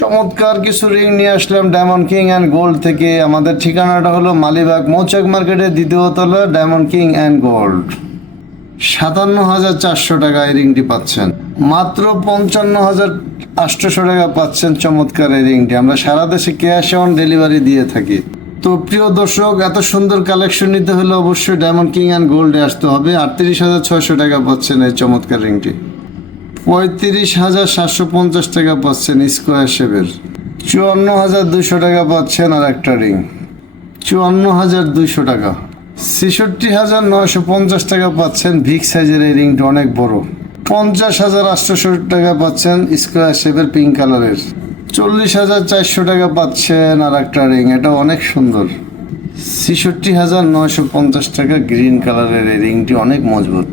চমৎকার কিছু রিং নিয়ে আসলাম ডায়মন্ড কিং অ্যান্ড গোল্ড থেকে। আমাদের ঠিকানাটা হলো মালিবাগ মৌচাক মার্কেটের দ্বিতীয় তলা, ডায়মন্ড কিং অ্যান্ড গোল্ড। 57,400 টাকা এই রিংটি পাচ্ছেন। মাত্র 55,800 টাকা পাচ্ছেন চমৎকার এই রিংটি। আমরা সারা দেশে ক্যাশ অন ডেলিভারি দিয়ে থাকি। তো প্রিয় দর্শক, এত সুন্দর কালেকশন নিতে হলে অবশ্যই ডায়মন্ড কিং অ্যান্ড গোল্ডে আসতে হবে। 38,600 টাকা পাচ্ছেন এই চমৎকার রিংটি। 35,750 টাকা পাচ্ছেন স্কোয়ার শেপের। 54,200 টাকা পাচ্ছেন আর একটা রিং। 54,200 টাকা। 66,950 টাকা পাচ্ছেন বিগ সাইজের এই রিংটা, অনেক বড়। 50,800 টাকা পাচ্ছেন স্কোয়ার শেপের পিঙ্ক কালারের। 40,400 টাকা পাচ্ছেন আর একটা রিং, এটা অনেক সুন্দর। 66,950 টাকা গ্রিন কালারের এই রিংটি অনেক মজবুত।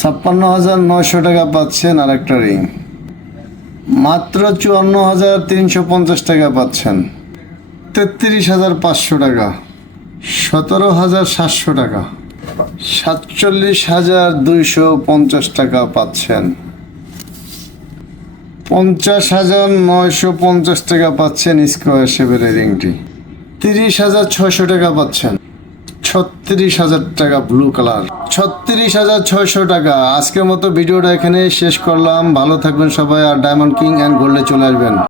56,900 টাকা পাচ্ছেন আর একটা রিং। মাত্র 54,350 টাকা পাচ্ছেন। 33,500 টাকা। 17,700 টাকা। 47,250 টাকা পাচ্ছেন। 50,950 টাকা পাচ্ছেন স্কোয়ার শেপের এই রিংটি। 30,600 টাকা পাচ্ছেন। 36,000 টাকা ব্লু কালার। 36,600 টাকা। আজকের মতো ভিডিওটা এখানে শেষ করলাম। ভালো থাকবেন সবাই, আর ডায়মন্ড কিং অ্যান্ড গোল্ডে চলে আসবেন।